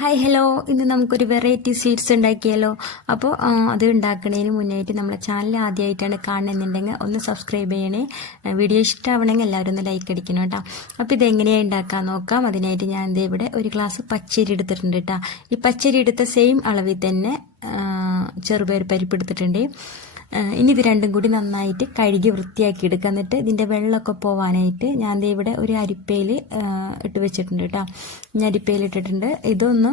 Hi hello ഇന്ന് നമുക്കൊരു variety sweets ഉണ്ടാക്കിയാലോ? അപ്പോൾ അത് ഉണ്ടാക്കുന്നതിന് മുന്നായിട്ട് നമ്മളെ ചാനൽ ആദ്യമായിട്ടാണ് കാണുന്നുണ്ടെങ്കിൽ ഒന്ന് സബ്സ്ക്രൈബ് ചെയ്യണേ. വീഡിയോ ഇഷ്ടമാവണമെങ്കിൽ എല്ലാവരും ഒന്ന് ലൈക്ക് അടിക്കണം കേട്ടോ. അപ്പോൾ ഇതെങ്ങനെയാണ് ഉണ്ടാക്കാൻ നോക്കാം. അതിനായിട്ട് ഞാൻ എന്താ ഇവിടെ ഒരു ഗ്ലാസ് പച്ചരി എടുത്തിട്ടുണ്ട് കേട്ടോ. ഈ പച്ചരി എടുത്ത സെയിം അളവിൽ തന്നെ ചെറുപയർ പരിപ്പ് എടുത്തിട്ടുണ്ട്. ഇനി ഇത് രണ്ടും കൂടി നന്നായിട്ട് കഴുകി വൃത്തിയാക്കി എടുക്കുക. എന്നിട്ട് ഇതിന്റെ വെള്ളമൊക്കെ പോവാനായിട്ട് ഞാൻ ഇവിടെ ഒരു അരിപ്പയിൽ ഇട്ട് വെച്ചിട്ടുണ്ട് കേട്ടോ. ഞാൻ അരിപ്പയിൽ ഇട്ടിട്ടുണ്ട്. ഇതൊന്ന്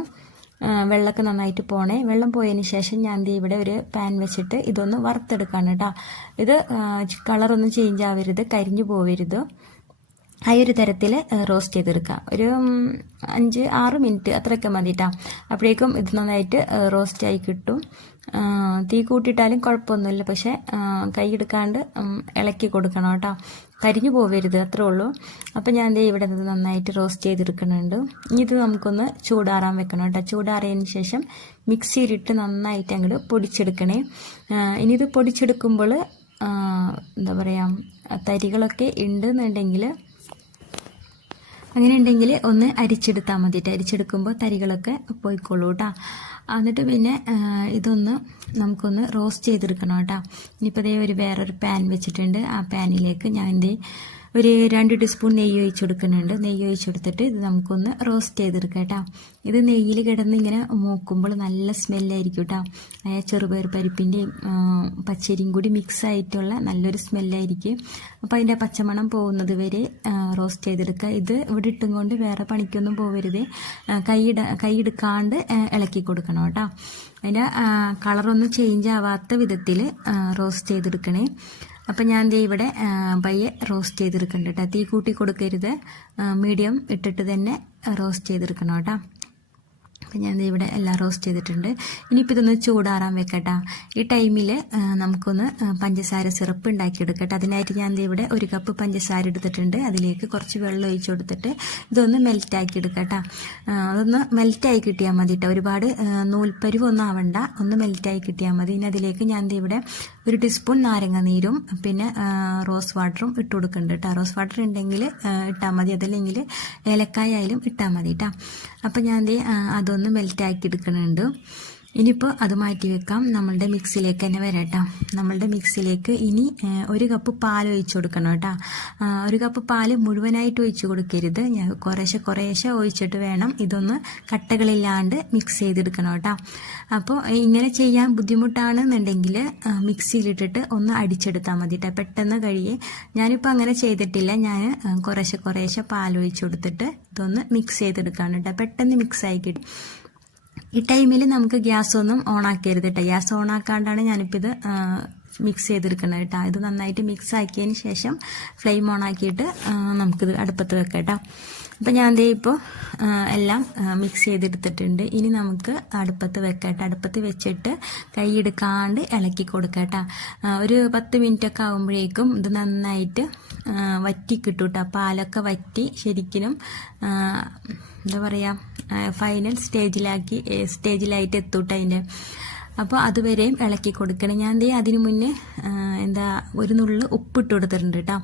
വെള്ളമൊക്കെ നന്നായിട്ട് പോണേ. വെള്ളം പോയതിന് ശേഷം ഞാൻ ദേ ഇവിടെ ഒരു പാൻ വെച്ചിട്ട് ഇതൊന്ന് വറുത്തെടുക്കാണ് കേട്ടോ. ഇത് കളറൊന്നും ചേഞ്ച് ആവരുത് കരിഞ്ഞു പോവരുത്. ആ ഒരു തരത്തിൽ റോസ്റ്റ് ചെയ്തെടുക്കാം ഒരു അഞ്ച് ആറ് മിനിറ്റ് അത്രയൊക്കെ മതി കേട്ടോ അപ്പോഴേക്കും ഇത് നന്നായിട്ട് റോസ്റ്റായി കിട്ടും. തീ കൂട്ടിയിട്ടാലും കുഴപ്പമൊന്നുമില്ല. പക്ഷേ കൈ എടുക്കാണ്ട് ഇളക്കി കൊടുക്കണം കേട്ടോ. കരിഞ്ഞു പോവരുത് അത്രേ ഉള്ളൂ. അപ്പം ഞാൻ ദേ ഇവിടെ ഇത് നന്നായിട്ട് റോസ്റ്റ് ചെയ്തെടുക്കുന്നുണ്ട്. ഇനി ഇത് നമുക്കൊന്ന് ചൂടാറാൻ വെക്കണം കേട്ടോ. ചൂടാറിയതിന് ശേഷം മിക്സിയിലിട്ട് നന്നായിട്ട് അങ്ങോട്ട് പൊടിച്ചെടുക്കണേ. ഇനി ഇത് പൊടിച്ചെടുക്കുമ്പോൾ എന്താ പറയുക തരികളൊക്കെ ഉണ്ടെന്നുണ്ടെങ്കിൽ അങ്ങനെ ഉണ്ടെങ്കിൽ ഒന്ന് അരിച്ചെടുത്താൽ മതിയിട്ട് അരിച്ചെടുക്കുമ്പോൾ തരികളൊക്കെ പോയിക്കോളൂ കേട്ടോ എന്നിട്ട് പിന്നെ ഇതൊന്ന് നമുക്കൊന്ന് റോസ്റ്റ് ചെയ്തെടുക്കണം കേട്ടോ ഇനിയിപ്പോൾ ഇതേ ഒരു വേറൊരു പാൻ വെച്ചിട്ടുണ്ട്. ആ പാനിലേക്ക് ഞാൻ എന്തേ ഒരു രണ്ട് ടീസ്പൂൺ നെയ്യ് ഒഴിച്ചു കൊടുക്കുന്നുണ്ട്. നെയ്യ് ഒഴിച്ചെടുത്തിട്ട് ഇത് നമുക്കൊന്ന് റോസ്റ്റ് ചെയ്തെടുക്കാം കേട്ടോ. ഇത് നെയ്യിൽ കിടന്ന് ഇങ്ങനെ മൂക്കുമ്പോൾ നല്ല സ്മെല്ലായിരിക്കും കേട്ടോ. ചെറുപയർ പരിപ്പിന്റെയും പച്ചരിയും കൂടി മിക്സ് ആയിട്ടുള്ള നല്ലൊരു സ്മെല്ലായിരിക്കും. അപ്പോൾ അതിന്റെ പച്ചമണം പോകുന്നത് വരെ റോസ്റ്റ് ചെയ്തെടുക്കുക. ഇത് ഇവിടെ ഇട്ടും കൊണ്ട് വേറെ പണിക്കൊന്നും പോകരുത് കൈയിട കൈയെടുക്കാണ്ട് ഇളക്കി കൊടുക്കണം കേട്ടോ. അതിന്റെ കളറൊന്നും ചേഞ്ച് ആവാത്ത വിധത്തിൽ റോസ്റ്റ് ചെയ്തെടുക്കണേ. അപ്പം ഞാൻ ദേ ഇവിടെ പയ്യെ റോസ്റ്റ് ചെയ്തെടുക്കണ്ട കേട്ടോ തീ കൂട്ടി കൊടുക്കരുത്. മീഡിയം ഇട്ടിട്ട് തന്നെ റോസ്റ്റ് ചെയ്തെടുക്കണം കേട്ടോ അപ്പം ഞാൻ ഇവിടെ എല്ലാം റോസ്റ്റ് ചെയ്തിട്ടുണ്ട്. ഇനിയിപ്പോൾ ഇതൊന്ന് ചൂടാറാൻ വെക്കട്ടെ. ഈ ടൈമിൽ നമുക്കൊന്ന് പഞ്ചസാര സിറപ്പ് ഉണ്ടാക്കിയെടുക്കട്ടെ. അതിനായിട്ട് ഞാൻ ഇവിടെ ഒരു കപ്പ് പഞ്ചസാര എടുത്തിട്ടുണ്ട്. അതിലേക്ക് കുറച്ച് വെള്ളം ഒഴിച്ചു കൊടുത്തിട്ട് ഇതൊന്ന് മെൽറ്റാക്കി എടുക്കട്ടെ. അതൊന്ന് മെൽറ്റായി കിട്ടിയാൽ മതി കേട്ടോ ഒരുപാട് നൂൽപ്പരുവൊന്നും ആവണ്ട. ഒന്ന് മെൽറ്റായി കിട്ടിയാൽ മതി. ഇനി അതിലേക്ക് ഞാൻ ഇവിടെ ഒരു ടീസ്പൂൺ നാരങ്ങ നീരും പിന്നെ റോസ് വാട്ടറും ഇട്ട് കൊടുക്കുന്നുണ്ട് കേട്ടോ റോസ് വാട്ടർ ഉണ്ടെങ്കിൽ ഇട്ടാൽ മതി. അതല്ലെങ്കിൽ ഏലക്കായ ആയാലും ഇട്ടാൽ മതി കേട്ടോ അപ്പം ഞാൻ ദേ മെൽറ്റ് മെൽറ്റാക്കി എടുക്കുന്നുണ്ട് ഇനിയിപ്പോൾ അത് മാറ്റി വെക്കാം. നമ്മളുടെ മിക്സിയിലേക്ക് തന്നെ വരാം നമ്മളുടെ മിക്സിയിലേക്ക് ഇനി ഒരു കപ്പ് പാൽ ഒഴിച്ചു കൊടുക്കണം കേട്ടോ. ഒരു കപ്പ് പാൽ മുഴുവനായിട്ട് ഒഴിച്ചു കൊടുക്കരുത്. ഞാൻ കുറേശ്ശെ കുറേശ്ശെ ഒഴിച്ചിട്ട് വേണം ഇതൊന്ന് കട്ടകളില്ലാണ്ട് മിക്സ് ചെയ്തെടുക്കണം കേട്ടോ. അപ്പോൾ ഇങ്ങനെ ചെയ്യാൻ ബുദ്ധിമുട്ടാണെന്നുണ്ടെങ്കിൽ മിക്സിയിലിട്ടിട്ട് ഒന്ന് അടിച്ചെടുത്താൽ മതി കേട്ടോ പെട്ടെന്ന് കഴിയേ ഞാനിപ്പോൾ അങ്ങനെ ചെയ്തിട്ടില്ല. ഞാൻ കുറേശ്ശെ കുറേശ്ശെ പാൽ ഒഴിച്ചു കൊടുത്തിട്ട് ഇതൊന്ന് മിക്സ് ചെയ്തെടുക്കാണ് കേട്ടോ പെട്ടെന്ന് മിക്സ് ആയി കിട്ടും. ഈ ടൈമിൽ നമുക്ക് ഗ്യാസ് ഒന്നും ഓൺ ആക്കരുത് കേട്ടോ ഗ്യാസ് ഓണാക്കാണ്ടാണ് ഞാനിപ്പോൾ ഇത് മിക്സ് ചെയ്തെടുക്കണം കേട്ടോ ഇത് നന്നായിട്ട് മിക്സ് ആക്കിയതിന് ശേഷം ഫ്ലെയിം ഓൺ ആക്കിയിട്ട് നമുക്ക് നമുക്കിത് അടുപ്പത്ത് വെക്കാം കേട്ടോ അപ്പം ഞാൻ ദേ ഇപ്പോൾ എല്ലാം മിക്സ് ചെയ്തെടുത്തിട്ടുണ്ട്. ഇനി നമുക്ക് അടുപ്പത്ത് വെക്കട്ടെ. അടുപ്പത്ത് വെച്ചിട്ട് കൈ എടുക്കാണ്ട് ഇളക്കി കൊടുക്കട്ടോ. ഒരു പത്ത് മിനിറ്റ് ഒക്കെ ആകുമ്പോഴേക്കും ഇത് നന്നായിട്ട് വറ്റി കിട്ടും കേട്ടോ പാലൊക്കെ വറ്റി ശരിക്കും എന്താ പറയുക ഫൈനൽ സ്റ്റേജിലാക്കി സ്റ്റേജിലായിട്ട് എത്തൂട്ടോ അതിന്റെ അപ്പോൾ അതുവരെയും ഇളക്കി കൊടുക്കണം. ഞാൻ ദേ അതിനു മുന്നേ എന്താ ഒരു നുള്ളു ഉപ്പിട്ട് കൊടുത്തിട്ടുണ്ട് കേട്ടോ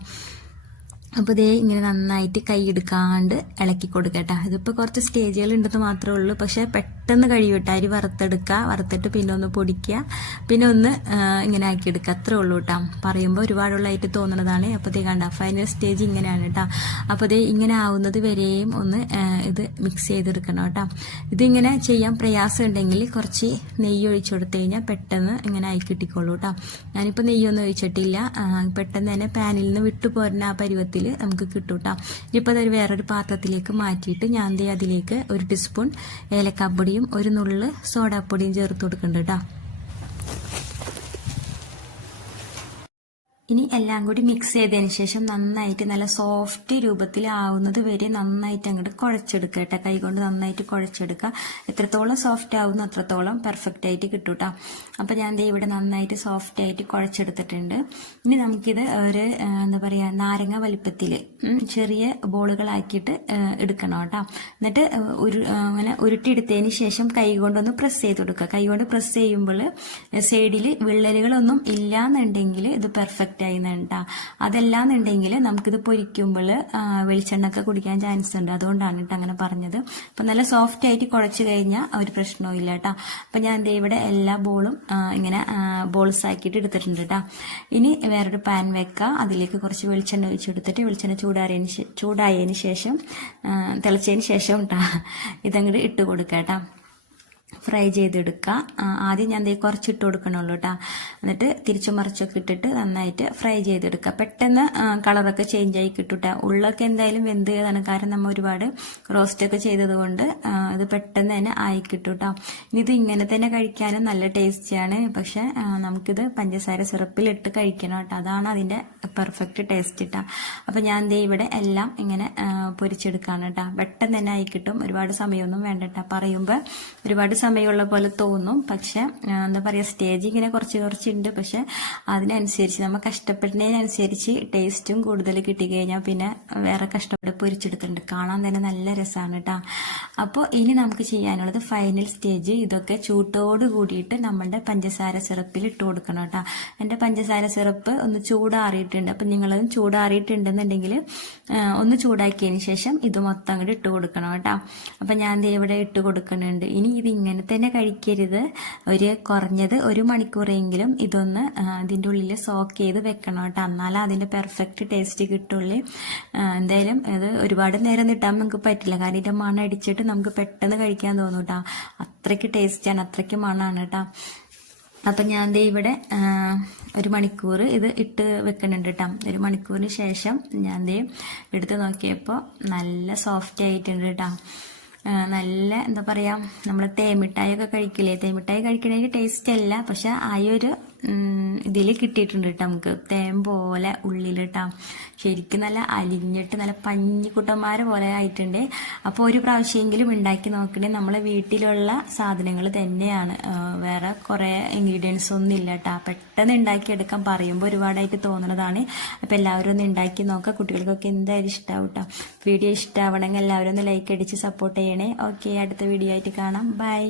അപ്പോൾ ഇതേ ഇങ്ങനെ നന്നായിട്ട് കൈ എടുക്കാണ്ട് ഇളക്കി കൊടുക്കട്ടെ ഇതിപ്പോൾ കുറച്ച് സ്റ്റേജുകൾ ഉണ്ടെന്ന് മാത്രമേ ഉള്ളൂ. പക്ഷേ പെട്ടെന്ന് കഴിയൂട്ടോ. അരി വറുത്തെടുക്കുക വറുത്തിട്ട് പിന്നെ ഒന്ന് പൊടിക്കുക. പിന്നെ ഒന്ന് ഇങ്ങനെ ആക്കി എടുക്കുക അത്രേ ഉള്ളൂ കേട്ടോ. പറയുമ്പോൾ ഒരുപാടുള്ളതായിട്ട് തോന്നുന്നതാണ് അപ്പോൾ ഇതേ കണ്ട ഫൈനൽ സ്റ്റേജ് ഇങ്ങനെയാണ് കേട്ടോ. അപ്പോൾ ഇതേ ഇങ്ങനെ ആവുന്നത് വരെയും ഒന്ന് ഇത് മിക്സ് ചെയ്തെടുക്കണം കേട്ടോ. ഇതിങ്ങനെ ചെയ്യാൻ പ്രയാസം ഉണ്ടെങ്കിൽ കുറച്ച് നെയ്യ് ഒഴിച്ചു കൊടുത്തു കഴിഞ്ഞാൽ പെട്ടെന്ന് ഇങ്ങനെ ആയി കിട്ടിക്കോളൂ കേട്ടോ. ഞാനിപ്പോൾ നെയ്യൊന്നും ഒഴിച്ചിട്ടില്ല. പെട്ടെന്ന് തന്നെ പാനിൽ നിന്ന് വിട്ടു പോരുന്ന ആ പരുവത്തിൽ നമുക്ക് കിട്ടും കേട്ടോ ഇനിയിപ്പോൾ അതൊരു വേറൊരു പാത്രത്തിലേക്ക് മാറ്റിയിട്ട് ഞാൻ ദേ അതിലേക്ക് ഒരു ടീസ്പൂൺ ഏലക്കാപ്പൊടിയും ഒരു നുള്ളിൽ സോഡാപ്പൊടിയും ചേർത്ത് കൊടുക്കുന്നുണ്ട് കേട്ടോ ഇനി എല്ലാം കൂടി മിക്സ് ചെയ്തതിന് ശേഷം നന്നായിട്ട് നല്ല സോഫ്റ്റ് രൂപത്തിലാവുന്നത് വരെ നന്നായിട്ട് അങ്ങോട്ട് കുഴച്ചെടുക്കുക കേട്ടോ. കൈകൊണ്ട് നന്നായിട്ട് കുഴച്ചെടുക്കുക. എത്രത്തോളം സോഫ്റ്റ് ആവുന്നു അത്രത്തോളം പെർഫെക്റ്റ് ആയിട്ട് കിട്ടും കേട്ടോ അപ്പം ഞാൻ ദേ ഇവിടെ നന്നായിട്ട് സോഫ്റ്റ് ആയിട്ട് കുഴച്ചെടുത്തിട്ടുണ്ട്. ഇനി നമുക്കിത് ഒരു എന്താ പറയുക നാരങ്ങ വലിപ്പത്തിൽ ചെറിയ ബോളുകളാക്കിയിട്ട് എടുക്കണം കേട്ടോ. എന്നിട്ട് ഒരു അങ്ങനെ ഉരുട്ടിയെടുത്തതിന് ശേഷം കൈ കൊണ്ടൊന്ന് പ്രസ് ചെയ്ത് കൊടുക്കുക. കൈ കൊണ്ട് പ്രസ് ചെയ്യുമ്പോൾ സൈഡിൽ വിള്ളലുകളൊന്നും ഇല്ലാന്നുണ്ടെങ്കിൽ ഇത് പെർഫെക്റ്റ് പെർഫെക്റ്റ് ആയി കേട്ടോ അതല്ലാന്നുണ്ടെങ്കിൽ നമുക്കിത് പൊരിക്കുമ്പോൾ വെളിച്ചെണ്ണ ഒക്കെ കുടിക്കാൻ ചാൻസ് ഉണ്ട് അതുകൊണ്ടാണ് കേട്ടോ അങ്ങനെ പറഞ്ഞത്. അപ്പം നല്ല സോഫ്റ്റ് ആയിട്ട് കുഴച്ച് കഴിഞ്ഞാൽ ഒരു പ്രശ്നവും ഇല്ല കേട്ടോ അപ്പം ഞാൻ ദേ ഇവിടെ എല്ലാ ബോളും ഇങ്ങനെ ബോൾസ് ആക്കിയിട്ട് എടുത്തിട്ടുണ്ട് കേട്ടോ ഇനി വേറൊരു പാൻ വെക്കുക അതിലേക്ക് കുറച്ച് വെളിച്ചെണ്ണ ഒഴിച്ചെടുത്തിട്ട് വെളിച്ചെണ്ണ ചൂടാറിയതിന് ചൂടായതിന് ശേഷം തിളച്ചതിന് ശേഷം കേട്ടോ ഇതങ്ങോട്ട് ഇട്ട് കൊടുക്കാം കേട്ടോ ഫ്രൈ ചെയ്തെടുക്കുക. ആദ്യം ഞാൻ ദേ കുറച്ചിട്ട് കൊടുക്കണുള്ളൂ കേട്ടോ എന്നിട്ട് തിരിച്ചു മറിച്ചൊക്കെ ഇട്ടിട്ട് നന്നായിട്ട് ഫ്രൈ ചെയ്തെടുക്കുക. പെട്ടെന്ന് കളറൊക്കെ ചേഞ്ച് ആയി കിട്ടും ട്ടോ. ഉള്ളൊക്കെ എന്തായാലും വെന്ത് ചെയ്താണ് കാരണം നമ്മൾ ഒരുപാട് റോസ്റ്റ് ഒക്കെ ചെയ്തതുകൊണ്ട് ഇത് പെട്ടെന്ന് തന്നെ ആയി കിട്ടും കേട്ടോ ഇത് ഇങ്ങനെ തന്നെ കഴിക്കാനും നല്ല ടേസ്റ്റിയാണ് പക്ഷെ നമുക്കിത് പഞ്ചസാര സിറപ്പിലിട്ട് കഴിക്കണം കേട്ടോ അതാണ് അതിന്റെ പെർഫെക്റ്റ് ടേസ്റ്റ് കേട്ടോ അപ്പം ഞാൻ ദേ ഇവിടെ എല്ലാം ഇങ്ങനെ പൊരിച്ചെടുക്കാണ് കേട്ടോ പെട്ടെന്ന് തന്നെ ആയി കിട്ടും. ഒരുപാട് സമയമൊന്നും വേണ്ട കേട്ടോ പറയുമ്പോൾ ഒരുപാട് സമയമുള്ള പോലെ തോന്നും. പക്ഷെ എന്താ പറയുക സ്റ്റേജ് ഇങ്ങനെ കുറച്ച് കുറച്ചുണ്ട്. പക്ഷെ അതിനനുസരിച്ച് നമ്മൾ കഷ്ടപ്പെടുന്നതിനനുസരിച്ച് ടേസ്റ്റും കൂടുതൽ കിട്ടി കഴിഞ്ഞാൽ പിന്നെ വേറെ കഷ്ടപ്പെട്ട് പൊരിച്ചെടുത്തിട്ടുണ്ട്. കാണാൻ തന്നെ നല്ല രസമാണ് കേട്ടോ അപ്പോൾ ഇനി നമുക്ക് ചെയ്യാനുള്ളത് ഫൈനൽ സ്റ്റേജ് ഇതൊക്കെ ചൂട്ടോട് കൂടിയിട്ട് നമ്മളുടെ പഞ്ചസാര സിറപ്പിൽ ഇട്ട് കൊടുക്കണം കേട്ടോ എന്റെ പഞ്ചസാര സിറപ്പ് ഒന്ന് ചൂടാറിയിട്ടുണ്ട്. അപ്പം നിങ്ങളതും ചൂടാറിയിട്ടുണ്ടെന്നുണ്ടെങ്കിൽ ഒന്ന് ചൂടാക്കിയതിന് ശേഷം ഇത് മൊത്തം അങ്ങോട്ട് ഇട്ട് കൊടുക്കണം കേട്ടോ അപ്പം ഞാൻ ദേ ഇവിടെ ഇട്ട് കൊടുക്കുന്നുണ്ട്. ഇനി ഇത് ഇങ്ങനെ തന്നെ കഴിക്കരുത്. ഒരു കുറഞ്ഞത് ഒരു മണിക്കൂറെങ്കിലും ഇതൊന്ന് അതിന്റെ ഉള്ളിൽ സോക്ക് ചെയ്ത് വെക്കണം കേട്ടോ. എന്നാലേ അതിന്റെ പെർഫെക്റ്റ് ടേസ്റ്റ് കിട്ടുള്ളൂ. എന്തായാലും ഇത് ഒരുപാട് നേരം നിട്ടാൻ നമുക്ക് പറ്റില്ല. കാരണം ഇതിന്റെ മണം അടിച്ചിട്ട് നമുക്ക് പെട്ടെന്ന് കഴിക്കാൻ തോന്നും കേട്ടോ. അത്രയ്ക്ക് ടേസ്റ്റാണ് അത്രയ്ക്ക് മണമാണ് കേട്ടോ. അപ്പം ഞാൻ ദേ ഇവിടെ ഒരു മണിക്കൂർ ഇത് ഇട്ട് വെക്കുന്നുണ്ട് കേട്ടോ. ഒരു മണിക്കൂറിന് ശേഷം ഞാൻ ദേ എടുത്ത് നോക്കിയപ്പോൾ നല്ല സോഫ്റ്റ് ആയിട്ടുണ്ട് കേട്ടോ. നല്ല എന്താ പറയുക നമ്മൾ തേമിഠായി കഴിക്കില്ലേ? തേമിഠായി കഴിക്കണതിന്റെ ടേസ്റ്റ് അല്ല. പക്ഷെ ആ ഒരു ഇതിൽ കിട്ടിയിട്ടുണ്ട് കേട്ടോ നമുക്ക്. തേൻ പോലെ ഉള്ളിൽ കേട്ടോ ശരിക്കും നല്ല അലിഞ്ഞിട്ട് നല്ല പഞ്ഞിക്കുട്ടന്മാരെ പോലെ ആയിട്ടുണ്ട്. അപ്പോൾ ഒരു പ്രാവശ്യമെങ്കിലും ഉണ്ടാക്കി നോക്കണേ. നമ്മളെ വീട്ടിലുള്ള സാധനങ്ങൾ തന്നെയാണ്. വേറെ കുറേ ഇൻഗ്രീഡിയൻസ് ഒന്നും ഇല്ല കേട്ടോ പെട്ടെന്ന് ഉണ്ടാക്കിയെടുക്കാൻ പറയുമ്പോൾ ഒരുപാടായിട്ട് തോന്നുന്നതാണ് അപ്പോൾ എല്ലാവരും ഒന്ന് ഉണ്ടാക്കി നോക്കുക കുട്ടികൾക്കൊക്കെ എന്തായാലും ഇഷ്ടമാവും കേട്ടോ വീഡിയോ ഇഷ്ടമാവണമെങ്കിൽ എല്ലാവരും ഒന്ന് ലൈക്ക് അടിച്ച് സപ്പോർട്ട് ചെയ്യണേ. ഓക്കെ അടുത്ത വീഡിയോ ആയിട്ട് കാണാം. ബൈ